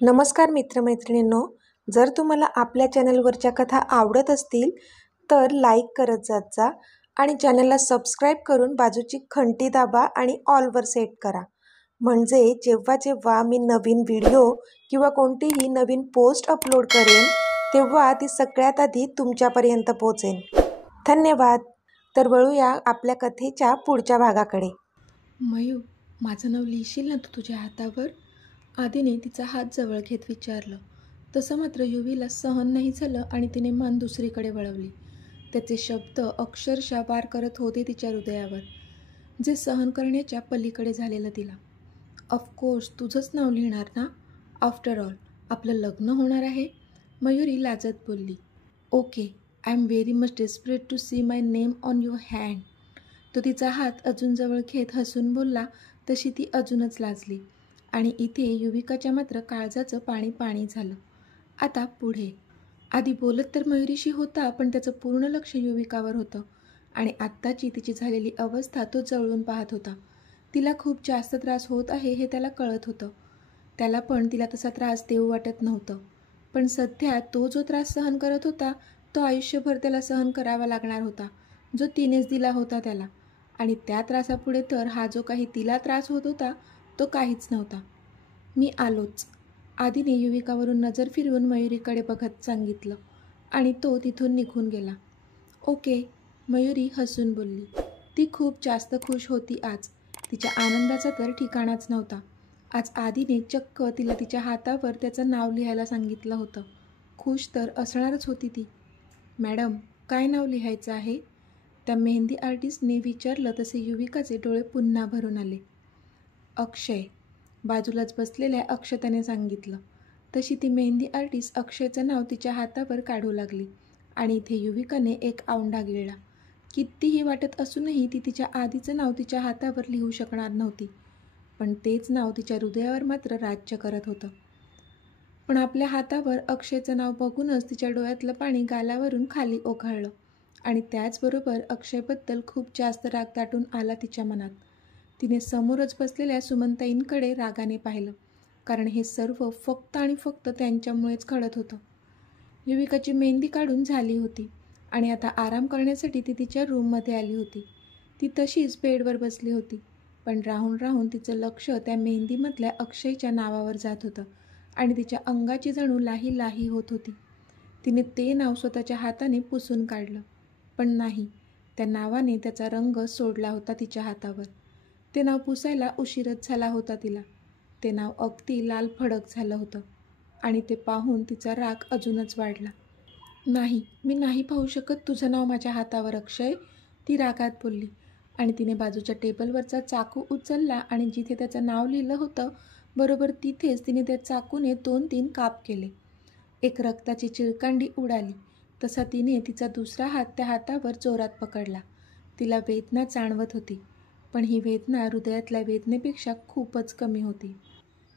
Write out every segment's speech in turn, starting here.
नमस्कार मित्रमैत्रिणींनो, जर तुम्हाला आपल्या चॅनलवरच्या कथा आवडत असतील तर लाईक करत जात जा आणि चॅनलला सबस्क्राईब करून बाजूची घंटी दाबा आणि ऑलवर सेट करा. म्हणजे जेव्हा जेव्हा मी नवीन व्हिडिओ किंवा कोणतीही नवीन पोस्ट अपलोड करेन तेव्हा ती सगळ्यात आधी तुमच्यापर्यंत पोहोचेल. धन्यवाद. तर वळूया आपल्या कथेच्या पुढच्या भागाकडे. मयू, माझं नाव लिहिशील ना तू तुझ्या हातावर? आधीने तिचा हात जवळ घेत विचारलं. तसं मात्र युवीला सहन नाही झालं आणि तिने मान दुसरीकडे वळवली. त्याचे शब्द अक्षरशः वार करत होते तिच्या हृदयावर, जे सहन करण्याच्या पलीकडे झालेलं तिला. ऑफकोर्स तुझंच नाव लिहिणार ना? आफ्टर ऑल आपलं लग्न होणार आहे, मयुरी लाजत बोलली. Okay, I am very much desperate to see my name on your hand. तो तिचा हात अजून जवळ घेत हसून बोलला. तशी ती अजूनच लाजली आणि इथे युविकाच्या मात्र काळजाचं पाणी पाणी झालं. आता पुढे. आधी बोलत तर मयुरीशी होता, पण त्याचं पूर्ण लक्ष युविकावर होतं आणि आत्ताची तिची झालेली अवस्था तो जवळून पाहत होता. तिला खूप जास्त त्रास होत आहे हे त्याला कळत होतं. त्याला पण तिला तसा त्रास देऊ वाटत नव्हतं, पण सध्या तो जो त्रास सहन करत होता तो आयुष्यभर त्याला सहन करावा लागणार होता, जो तिनेच दिला होता त्याला. आणि त्या त्रासापुढे तर हा जो काही तिला त्रास होत होता तो काहीच नव्हता. मी आलोच, आधीने युविकावरून नजर फिरवून मयुरीकडे बघत सांगितलं आणि तो तिथून निघून गेला. ओके, मयुरी हसून बोलली. ती खूप जास्त खुश होती आज. तिच्या आनंदाचा तर ठिकाणाच नव्हता. आज आधीने चक्क तिला तिच्या हातावर त्याचं नाव लिहायला सांगितलं होतं. खुश तर असणारच होती ती. मॅडम, काय नाव लिहायचं आहे? त्या मेहंदी आर्टिस्टने विचारलं तसे युविकाचे डोळे पुन्हा भरून आले. अक्षय, बाजूलाच बसलेल्या अक्षताने सांगितलं. तशी ती मेहंदी आर्टिस्ट अक्षयचं नाव तिच्या हातावर काढू लागली आणि इथे युविकाने एक औंढा गिळला. कितीही वाटत असूनही ती तिच्या आधीचं नाव तिच्या हातावर लिहू शकणार नव्हती, पण तेच नाव तिच्या हृदयावर मात्र राज्य करत होतं. पण आपल्या हातावर अक्षयचं नाव बघूनच तिच्या डोळ्यातलं पाणी गालावरून खाली ओघळलं आणि त्याचबरोबर अक्षयबद्दल खूप जास्त राग दाटून आला तिच्या मनात. तिने समोरच बसलेल्या सुमनताईंकडे रागाने पाहिलं, कारण हे सर्व फक्त आणि फक्त त्यांच्यामुळेच घडत होतं. युविकाची मेहंदी काढून झाली होती आणि आता आराम करण्यासाठी ती तिच्या रूममध्ये आली होती. ती तशीच बेडवर बसली होती, पण राहून राहून तिचं लक्ष त्या मेहंदीमधल्या अक्षयच्या नावावर जात होतं आणि तिच्या अंगाची जणू लाही लाही होत होती. तिने ते नाव स्वतःच्या हाताने पुसून काढलं, पण नाही, त्या नावाने त्याचा रंग सोडला होता तिच्या हातावर. ते नाव पुसायला उशीरच झाला होता तिला. ते नाव अगदी लाल फडक झालं होतं आणि ते पाहून तिचा राग अजूनच वाढला. नाही, मी नाही पाहू शकत तुझं नाव माझ्या हातावर अक्षय, ती रागात बोलली आणि तिने बाजूच्या टेबलवरचा चाकू उचलला आणि जिथे त्याचं नाव लिहिलं होतं बरोबर तिथेच तिने त्या चाकूने 2-3 काप केले. एक रक्ताची चिळकांडी उडाली. तसा तिने तिचा दुसरा हात त्या हातावर जोरात पकडला. तिला वेदना जाणवत होती, पण ही वेदना हृदयातल्या वेदनेपेक्षा खूपच कमी होती.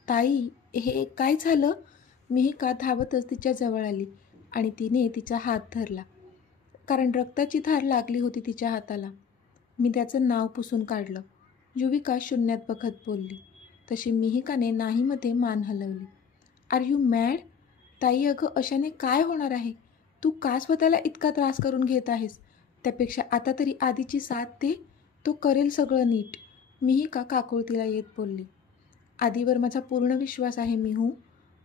ताई, हे काय झालं? मिहिका धावतच तिच्या जवळ आली आणि तिने तिचा हात धरला, कारण रक्ताची धार लागली होती तिच्या हाताला. मी त्याचं नाव पुसून काढलं, युविका शून्यात बघत बोलली. तशी मिहिकाने नाहीमध्ये मान हलवली. Are you mad? ताई, अगं अशाने काय होणार आहे? तू का स्वतःला इतका त्रास करून घेत आहेस? त्यापेक्षा आता तरी आधीची साथ दे, तो करेल सगळं नीट, मिहिका काकुळतीला येत बोलली. आधीवर माझा पूर्ण विश्वास आहे मिहू,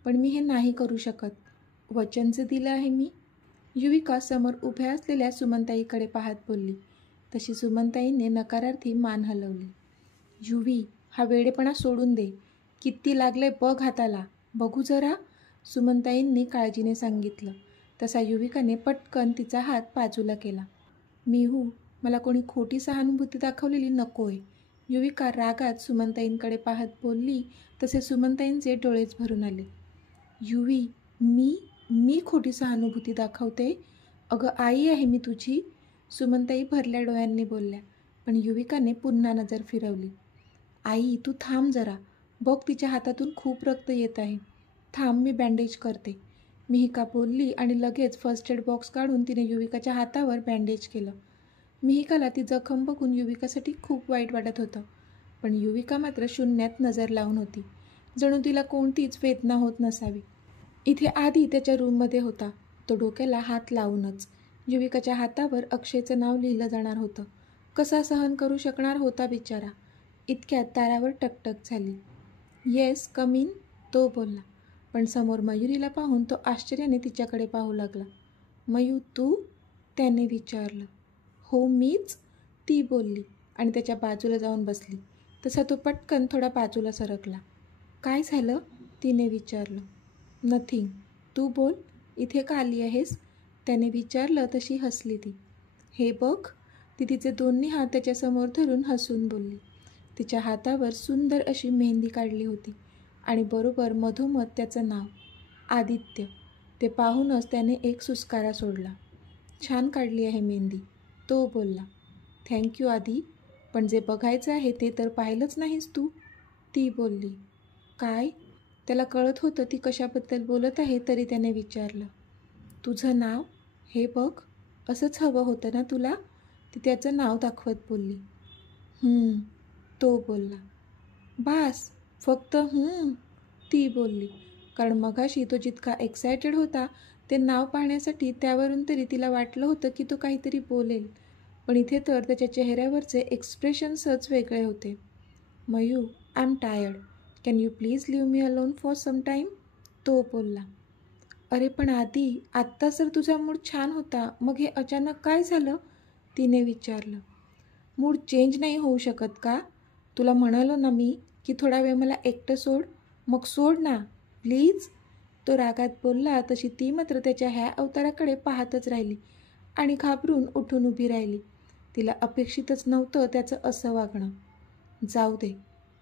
पण मी हे नाही करू शकत. वचनचं दिलं आहे मी, युविका समोर उभ्या असलेल्या सुमनताईकडे पाहत बोलली. तशी सुमनताईने नकारार्थी मान हलवली. युवी, हा वेडेपणा सोडून दे. किती लागलंय बघ हाताला, बघू जरा, सुमनताईंनी काळजीने सांगितलं. तसा युविकाने पटकन तिचा हात बाजूला केला. मिहू, मला कोणी खोटी सहानुभूती दाखवलेली नकोय, युविका रागात सुमनताईंकडे पाहत बोलली. तसे सुमनताईंचे डोळेच भरून आले. युवी, मी खोटी सहानुभूती दाखवते? अगं आई आहे मी तुझी, सुमनताई भरल्या डोळ्यांनी बोलल्या, पण युविकाने पुन्हा नजर फिरवली. आई, तू थांब जरा, बघ तिच्या हातातून खूप रक्त येत आहे. थांब, मी बँडेज करते, मिहिका बोलली आणि लगेच फर्स्ट एड बॉक्स काढून तिने युविकाच्या हातावर बँडेज केलं. मिहिकाला ती जखम बघून युविकासाठी खूप वाईट वाटत होतं, पण युविका मात्र शून्यात नजर लावून होती. जणू तिला कोणतीच वेदना होत नसावी. इथे आधी त्याच्या रूममध्ये होता. तो डोक्याला हात लावूनच. युविकाच्या हातावर अक्षयचं नाव लिहिलं जाणार होतं. कसा सहन करू शकणार होता बिचारा. इतक्यात दारावर टकटक झाली. येस, कम इन, तो बोलला. पण समोर मयुरीला पाहून तो आश्चर्याने तिच्याकडे पाहू लागला. मयू, तू? त्याने विचारलं. हो, मीच, ती बोलली आणि त्याच्या बाजूला जाऊन बसली. तसा तो पटकन थोडा बाजूला सरकला. काय झालं? तिने विचारलं. नथिंग, तू बोल, इथे का आली आहेस? त्याने विचारलं. तशी हसली ती. हे बघ, ती तिचे दोन्ही हात त्याच्यासमोर धरून हसून बोलली. तिच्या हातावर सुंदर अशी मेहंदी काढली होती आणि बरोबर मधोमध त्याचं नाव, आदित्य. ते पाहूनच त्याने एक सुस्कारा सोडला. छान काढली आहे मेहंदी, तो बोलला. थँक्यू आदी, पण जे बघायचं आहे ते तर पाहिलंच नाहीस तू, ती बोलली. काय? त्याला कळत होतं ती कशाबद्दल बोलत आहे, तरी त्याने विचारलं. तुझं नाव, हे बघ, असंच हवं होतं ना तुला, ती त्याचं नाव दाखवत बोलली. तो बोलला. बास, फक्त ती बोलली. कारण मगाशी तो जितका एक्सायटेड होता ते नाव पाहण्यासाठी, त्यावरून तरी तिला वाटलं होतं की तो काहीतरी बोलेल. पण इथे तर त्याच्या चेहऱ्यावरचे एक्सप्रेशन्सच वेगळे होते. Mayu, I am tired, can you please leave me alone for some time, तो बोलला. अरे पण आधी, आत्ता जर तुझा मूड छान होता, मग हे अचानक काय झालं, तिने विचारलं. मूड चेंज नाही होऊ शकत का? तुला म्हणालो ना मी की थोडा वेळ मला एकटं सोड, मग सोड ना प्लीज, तो रागात बोलला. तशी ती मात्र त्याच्या ह्या अवताराकडे पाहतच राहिली आणि घाबरून उठून उभी राहिली. तिला अपेक्षितच नव्हतं त्याचं असं वागणं. जाऊ दे,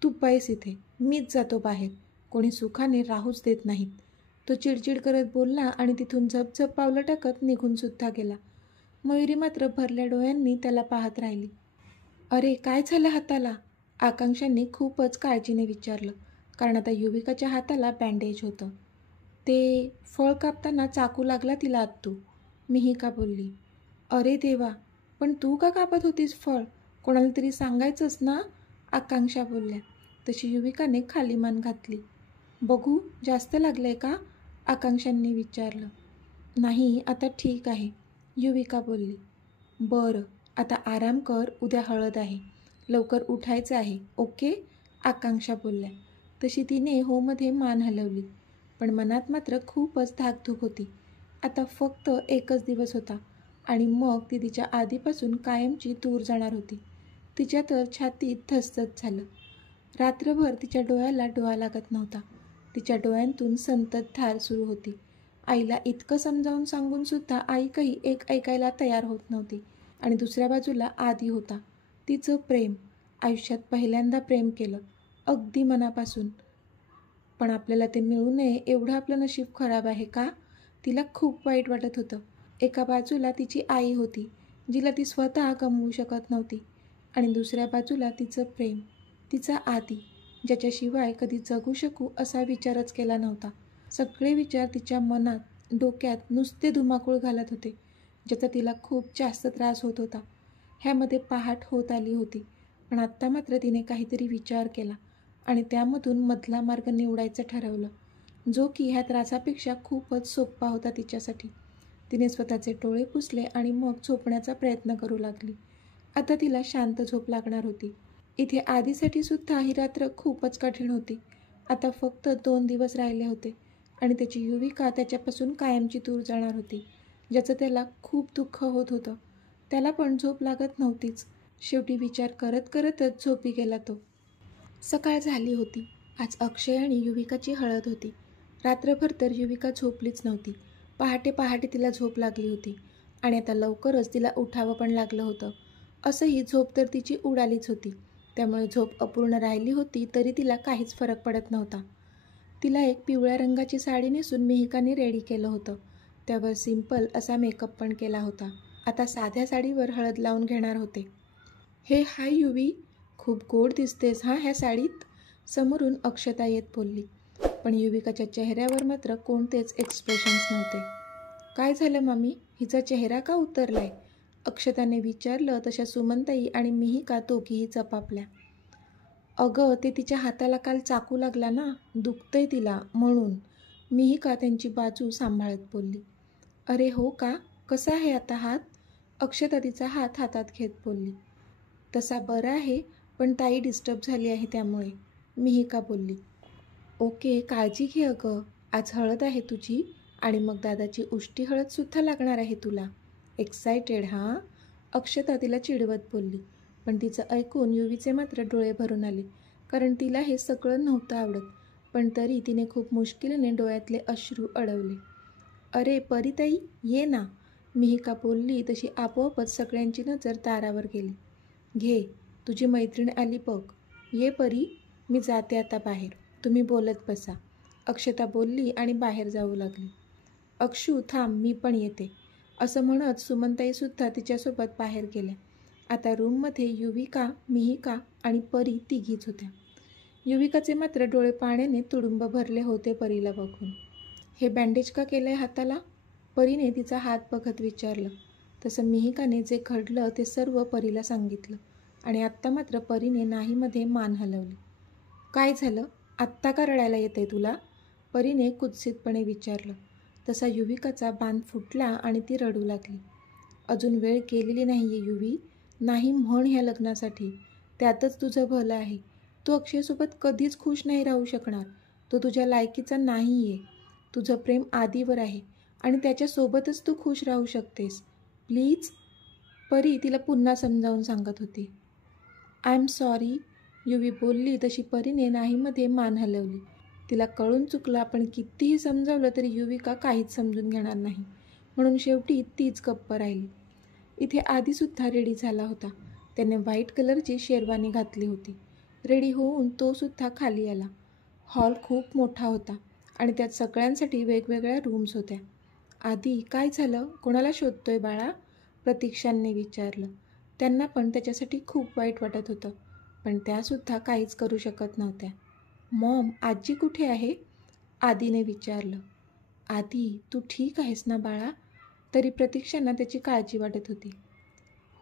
तू बैस इथे, मीच जातो बाहेर, कोणी सुखाने राहूच देत नाहीत, तो चिडचिड करत बोलला आणि तिथून झपझप पावलं टाकत निघूनसुद्धा गेला. मयुरी मात्र भरल्या डोळ्यांनी त्याला पाहत राहिली. अरे काय झालं हाताला, आकांक्षांनी खूपच काळजीने विचारलं. कारण आता युविकाच्या हाताला बँडेज होतं. ते फळ कापताना चाकू लागला तिला आत्तू, मिहिका बोलली. अरे देवा, पण तू का कापत होतीस फळ, कोणाला तरी सांगायचंच ना, आकांक्षा बोलल्या. तशी युविकाने खाली मान घातली. बघू, जास्त लागलंय का, आकांक्षांनी विचारलं. नाही, आता ठीक आहे, युविका बोलली. बरं, आता आराम कर, उद्या हळद आहे, लवकर उठायचं आहे, ओके, आकांक्षा बोलल्या. तशी तिने होमध्ये मान हलवली. पण मनात मात्र खूपच धाकधूक होती. आता फक्त एकच दिवस होता आणि मग ती तिच्या आधीपासून कायमची दूर जाणार होती. तिच्या तर छातीत धस्सच झालं. रात्रभर तिच्या डोळ्याला डोळा लागत नव्हता. तिच्या डोळ्यांतून संततधार सुरू होती. आईला इतकं समजावून सांगूनसुद्धा आई काही एक ऐकायला तयार होत नव्हती. आणि दुसऱ्या बाजूला आदी होता. तिचं प्रेम, आयुष्यात पहिल्यांदा प्रेम केलं, अगदी मनापासून. पण आपल्याला ते मिळू नये एवढं आपलं नशीब खराब आहे का, तिला खूप वाईट वाटत होतं. एका बाजूला तिची आई होती, जिला ती स्वतः गमवू शकत नव्हती, आणि दुसऱ्या बाजूला तिचं प्रेम, तिचा आदी, ज्याच्याशिवाय कधी जगू शकू असा विचारच केला नव्हता. सगळे विचार तिच्या मनात, डोक्यात नुसते धुमाकूळ घालत होते, ज्याचा तिला खूप जास्त त्रास होत होता. ह्यामध्ये पहाट होत आली होती. पण आत्ता मात्र तिने काहीतरी विचार केला आणि त्यामधून मधला मार्ग निवडायचं ठरवलं, जो की ह्या त्रासापेक्षा खूपच सोपा होता तिच्यासाठी. तिने स्वतःचे डोळे पुसले आणि मग झोपण्याचा प्रयत्न करू लागली. आता तिला शांत झोप लागणार होती. इथे आधीसाठी सुद्धा ही रात्र खूपच कठीण होती. आता फक्त 2 दिवस राहिले होते आणि त्याची युविका त्याच्यापासून कायमची दूर जाणार होती, ज्याचं त्याला खूप दुःख होत होतं. त्याला पण झोप लागत नव्हतीच. शेवटी विचार करत करतच झोपी गेला तो. सकाळ झाली होती. आज अक्षय आणि युविकाची हळद होती. रात्रभर तर युविका झोपलीच नव्हती. पहाटे पहाटे तिला झोप लागली होती आणि आता लवकरच तिला उठावं पण लागलं होतं. असंही झोप तर तिची उडालीच होती, त्यामुळे झोप अपूर्ण राहिली होती तरी तिला काहीच फरक पडत नव्हता. तिला एक पिवळ्या रंगाची साडी नेसून मिहिकाने रेडी केलं होतं. त्यावर सिंपल असा मेकअप पण केला होता. आता साध्या साडीवर हळद लावून घेणार होते. हे हाय युवी, खूप गोड दिसतेस हां ह्या साडीत, समोरून अक्षता येत बोलली. पण युविकाच्या चेहऱ्यावर मात्र कोणतेच एक्सप्रेशन्स नव्हते. काय झालं मामी, हिचा चेहरा का उतरलाय, अक्षताने विचारलं. तशा सुमनताई आणि मिहिका दोघीही चपापल्या. अगं ते तिच्या हाताला काल चाकू लागला ना, दुखतंय तिला म्हणून. मिहिका त्यांची बाजू सांभाळत बोलली. अरे हो का, कसा आहे आता हात? अक्षता तिचा हात हातात घेत बोलली. तसा बरा आहे, पण ताई डिस्टर्ब झाली आहे त्यामुळे, मिहिका बोलली. ओके, काळजी घे अगं, आज हळद आहे तुझी आणि मग दादाची उष्टी हळदसुद्धा लागणार आहे तुला. एक्सायटेड हां? अक्षता तिला चिडवत बोलली. पण तिचं ऐकून युवीचे मात्र डोळे भरून आले, कारण तिला हे सगळं नव्हतं आवडत. पण तरी तिने खूप मुश्किलीने डोळ्यातले अश्रू अडवले. अरे परीताई, ये ना, मिहिका बोलली तशी आपोआपच सगळ्यांची नजर दारावर गेली. घे, तुझी मैत्रीण आली बघ. ये परी, मी जाते आता बाहेर, तुम्ही बोलत बसा, अक्षता बोलली आणि बाहेर जाऊ लागली. अक्षू थांब, मी पण येते, असं म्हणत सुमनताईसुद्धा तिच्यासोबत बाहेर गेल्या. आता रूममध्ये युविका, मिहिका आणि परी तिघीच होत्या. युविकाचे मात्र डोळे पाण्याने तुडुंब भरले होते परीला बघून. हे बँडेज का केलं आहे हाताला? परीने तिचा हात बघत विचारलं. तसं मिहिकाने जे घडलं ते सर्व परीला सांगितलं आणि आत्ता मात्र परीने नाहीमध्ये मान हलवली. काय झालं? आत्ता का रडायला येतंय तुला? परीने कुत्सितपणे विचारलं. तसा युविकाचा बांध फुटला आणि ती रडू लागली. अजून वेळ गेलेली नाही आहे युवी, नाही म्हण ह्या लग्नासाठी, त्यातच तुझं भलं आहे. तू अक्षयसोबत कधीच खुश नाही राहू शकणार, तो तुझ्या लायकीचा नाही आहे. तुझं प्रेम आधीवर आहे आणि त्याच्यासोबतच तू खुश राहू शकतेस. प्लीज, परी तिला पुन्हा समजावून सांगत होती. आय एम सॉरी, युवी बोलली तशी परीने नाहीमध्ये मान हलवली. तिला कळून चुकलं, पण कितीही समजावलं तरी युविका काहीच समजून घेणार नाही, म्हणून शेवटी तीच गप्प राहिली. इथे आधीसुद्धा रेडी झाला होता. त्याने व्हाईट कलरची शेरवानी घातली होती. रेडी होऊन तो सुद्धा खाली आला. हॉल खूप मोठा होता आणि त्यात सगळ्यांसाठी वेगवेगळ्या रूम्स होत्या. आधी काय झालं, कोणाला शोधतोय बाळा? प्रतीक्षांनी विचारलं. त्यांना पण त्याच्यासाठी खूप वाईट वाटत होतं, पण त्यासुद्धा काहीच करू शकत नव्हत्या. मॉम, आजी कुठे आहे? आदीने विचारलं. आदी, तू ठीक आहेस ना बाळा? तरी प्रतीक्षांना त्याची काळजी वाटत होती.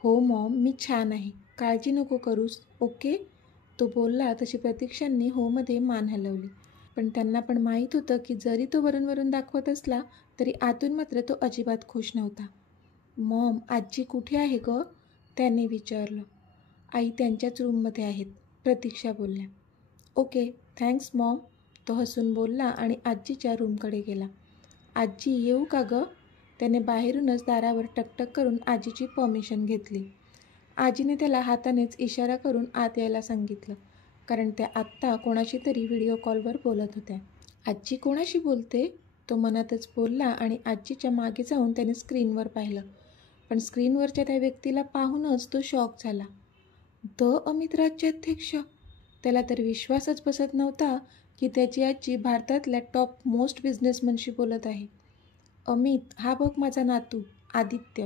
हो मॉम, मी छान आहे, काळजी नको करूस, ओके? तो बोलला तशी प्रतीक्षांनी होमध्ये मान हलवली. पण त्यांना पण माहीत होतं की जरी तो वरून दाखवत असला तरी आतून मात्र तो अजिबात खुश नव्हता. मॉम, आजी कुठे आहे गं? त्याने विचारलं. आई त्यांच्याच रूममध्ये आहेत, प्रतीक्षा बोलल्या. ओके, थँक्स मॉम, तो हसून बोलला आणि आजीच्या रूमकडे गेला. आजी येऊ का गं? त्याने बाहेरूनच दारावर टकटक करून आजीची परमिशन घेतली. आजीने त्याला हातानेच इशारा करून आत यायला सांगितलं, कारण त्या आत्ता कोणाशी तरी व्हिडिओ कॉलवर बोलत होत्या. आजी कोणाशी बोलते? तो मनातच बोलला आणि आजीच्या मागे जाऊन त्याने स्क्रीनवर पाहिलं. पण स्क्रीनवरच्या त्या व्यक्तीला पाहूनच तो शॉक झाला. अमित राज्याध्यक्ष! त्याला तर विश्वासच बसत नव्हता की त्याची आजी भारतातल्या टॉप मोस्ट बिझनेसमनशी बोलत आहे. अमित, हा बघ माझा नातू आदित्य,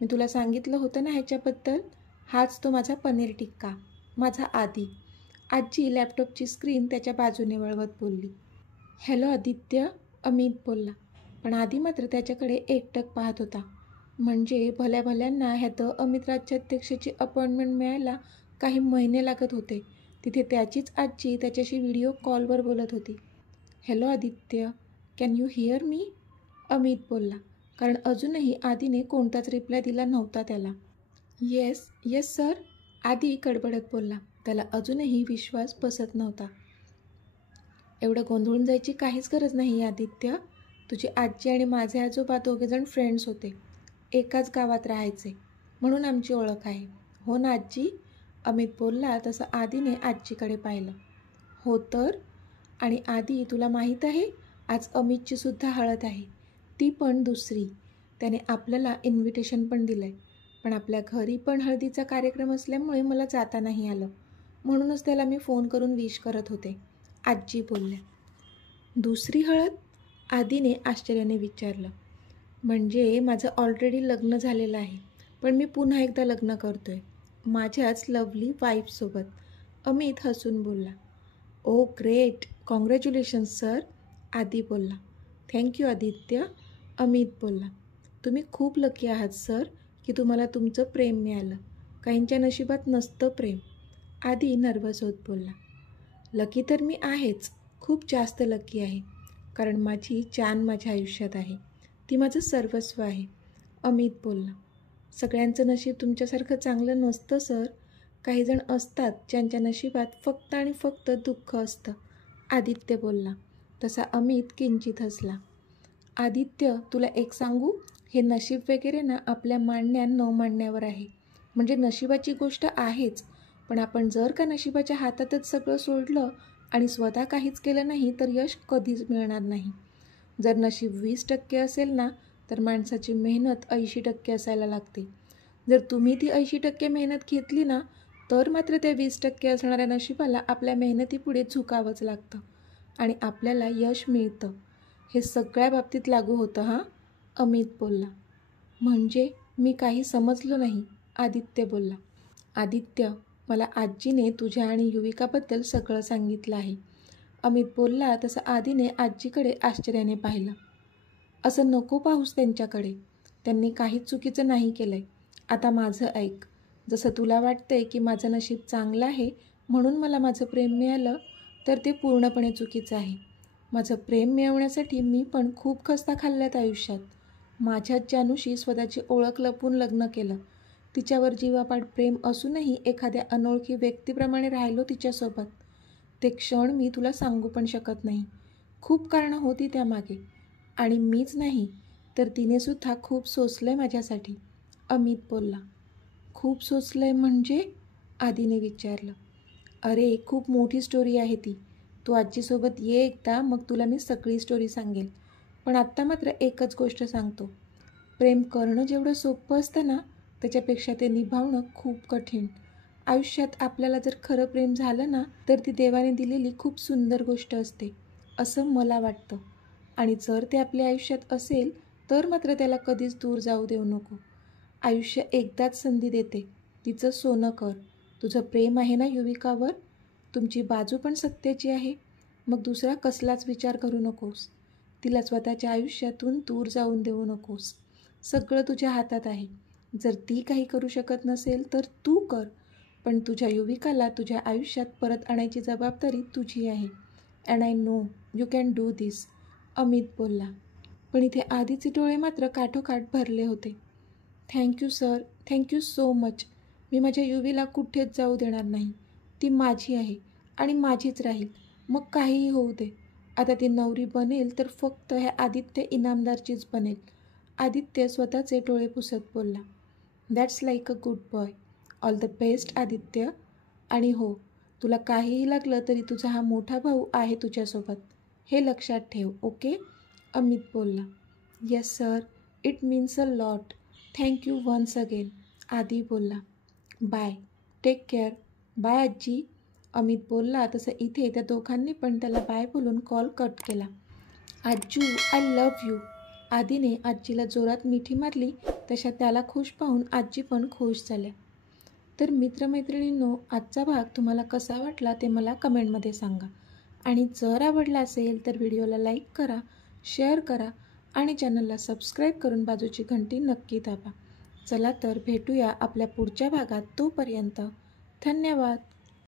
मी तुला सांगितलं होतं ना ह्याच्याबद्दल, हाच तो माझा पनीर टिक्का, माझा आदी. आजी लॅपटॉपची स्क्रीन त्याच्या बाजूने वळवत बोलली. हॅलो आदित्य, अमित बोलला. पण आदी मात्र त्याच्याकडे एकटक पाहत होता. म्हणजे भल्या भल्यांना ह्या अमित राज्याध्यक्षाची अपॉइंटमेंट मिळायला काही महिने लागत होते. तिथे त्याचीच आजी त्याच्याशी व्हिडिओ कॉलवर बोलत होती. Hello Aditya, can you hear me? Amit बोलला, कारण अजूनही आदीने कोणताच रिप्लाय दिला नव्हता त्याला. येस सर, आदी कडबडत बोलला. त्याला अजूनही विश्वास बसत नव्हता. एवढं गोंधळून जायची काहीच गरज नाही आदित्य. तुझी आजी आणि माझे आजोबा दोघेजण फ्रेंड्स होते, एकाच गावात राहायचे, म्हणून आमची ओळख आहे. हो ना आजी? अमित बोलला तसं आदीने आजीकडे पाहिलं. हो तर? आणि आदी, तुला माहीत आहे, आज अमितची सुद्धा हळद आहे, ती पण दुसरी. त्याने आपल्याला इन्व्हिटेशन पण दिलं आहे, पण आपल्या घरी पण हळदीचा कार्यक्रम असल्यामुळे मला जाता नाही आलं, म्हणूनच त्याला मी फोन करून विश करत होते, आजी बोलल्या. दुसरी हळद? आदीने आश्चर्याने विचारलं. म्हणजे माझं ऑलरेडी लग्न झालेलं आहे, पण मी पुन्हा एकदा लग्न करतोय, माझ्याच लवली वाईफसोबत, अमित हसून बोलला. ओ ग्रेट, कॉंग्रॅच्युलेशन्स सर, आदी बोलला. थँक्यू आदित्य, अमित बोलला. तुम्ही खूप लकी आहात सर की तुम्हाला तुमचं प्रेम मिळालं, काहींच्या नशिबात नसतं प्रेम, आदी नर्वस होत बोलला. लकी तर मी आहेच, खूप जास्त लकी आहे. कारण माझी जान माझ्या आयुष्यात आहे. ती माझं सर्वस्व आहे. अमित बोलला. सगळ्यांचं नशीब तुमच्यासारखं चांगलं नसतं सर. काही जण असतात ज्यांच्या नशिबात फक्त आणि फक्त दुःख असतं. आदित्य बोलला. तसा अमित किंचित हसला. आदित्य, तुला एक सांगू, हे नशीब वगैरे ना आपल्या मांडण्या न मांडण्यावर आहे. म्हणजे नशिबाची गोष्ट आहेच, पण आपण जर का नशिबाच्या हातातच सगळं सोडलं आणि स्वतः काहीच केलं नाही तर यश कधीच मिळणार नाही. जर नशीब 20% असेल ना तर माणसाची मेहनत 80% असायला लागते. जर तुम्ही ती 80% मेहनत घेतली ना तर मात्र त्या 20% असणाऱ्या नशिबाला आपल्या मेहनतीपुढे झुकावंच लागतं आणि आपल्याला यश मिळतं. हे सगळ्या बाबतीत लागू होतं हां, अमित बोलला. म्हणजे मी काही समजलो नाही, आदित्य बोलला. आदित्य, मला आजीने तुझ्या आणि युविकाबद्दल सगळं सांगितलं आहे. अमित बोलला तसं आधीने आजीकडे आश्चर्याने पाहिलं. असं नको पाहूस त्यांच्याकडे. त्यांनी काहीच चुकीचं नाही केलं आहे. आता माझं ऐक. जसं तुला वाटतंय की माझं नशीब चांगलं आहे म्हणून मला माझं प्रेम मिळालं, तर ते पूर्णपणे चुकीचं आहे. माझं प्रेम मिळवण्यासाठी मी पण खूप खस्ता खाल्ल्यात आयुष्यात. माझ्याच जानूशी स्वतःची ओळख लपवून लग्न केलं. तिच्यावर जीवापाड प्रेम असूनही एखाद्या अनोळखी व्यक्तीप्रमाणे राहिलो तिच्यासोबत. ते क्षण मी तुला सांगू पण शकत नाही. खूप कारणं होती त्यामागे आणि मीच नाही तर तिनेसुद्धा खूप सोसलं माझ्यासाठी, अमित बोलला. खूप सोसलं म्हणजे? आधीने विचारलं. अरे, खूप मोठी स्टोरी आहे ती. तू आजीसोबत ये एकदा, मग तुला मी सगळी स्टोरी सांगेल. पण आत्ता मात्र एकच गोष्ट सांगतो. प्रेम करणं जेवढं सोपं असतं ना त्याच्यापेक्षा ते निभावणं खूप कठीण. आयुष्यात आपल्याला जर खरं प्रेम झालं ना तर ती देवाने दिलेली खूप सुंदर गोष्ट असते असं मला वाटतं. आणि जर ते आपल्या आयुष्यात असेल तर मात्र त्याला कधीच दूर जाऊ देऊ नको. आयुष्य एकदाच संधी देते. तिचं सोनं कर. तुझं प्रेम आहे ना युविकावर, तुमची बाजू पण सत्याची आहे. मग दुसरा कसलाच विचार करू नकोस. तिला स्वतःच्या आयुष्यातून दूर जाऊन देऊ नकोस. सगळं तुझ्या हातात आहे. जर ती काही करू शकत नसेल तर तू कर, पण तुझ्या युविकाला तुझ्या आयुष्यात परत आणायची जबाबदारी तुझी आहे. And I know you can do this, Amit बोलला. पण इथे आधीचे डोळे मात्र काठोकाठ भरले होते. Thank you sir, thank you so much. मी माझ्या युवीला कुठेच जाऊ देणार नाही. ती माझी आहे आणि माझीच राहील. मग काहीही होऊ दे. आता ती नवरी बनेल तर फक्त ह्या आदित्य इनामदारचीच बनेल. आदित्य स्वतःचे डोळे पुसत बोलला. That's like a good boy. All the best Aditya. आणि हो, तुला काहीही लागलं तरी तुझा हा मोठा भाऊ आहे तुझ्यासोबत. हे लक्षात ठेव, ओके, अमित बोलला. Yes sir, it means a lot. Thank you once again, Aadi बोलला. Bye, take care. बाय आजी, अमित बोलला. तसं इथे त्या दोघांनी पण त्याला बाय बोलून कॉल कट केला. आजू, आय लव्ह यू. आधीने आजीला जोरात मिठी मारली. तशा त्याला खुश पाहून आजी पण खुश झाल्या. तर मित्रमैत्रिणींनो, आजचा भाग तुम्हाला कसा वाटला ते मला कमेंटमध्ये सांगा. आणि जर आवडला असेल तर व्हिडिओला लाईक करा, शेअर करा आणि चॅनलला सबस्क्राईब करून बाजूची घंटी नक्की दाबा. चला तर भेटूया आपल्या पुढच्या भागात. तोपर्यंत धन्यवाद.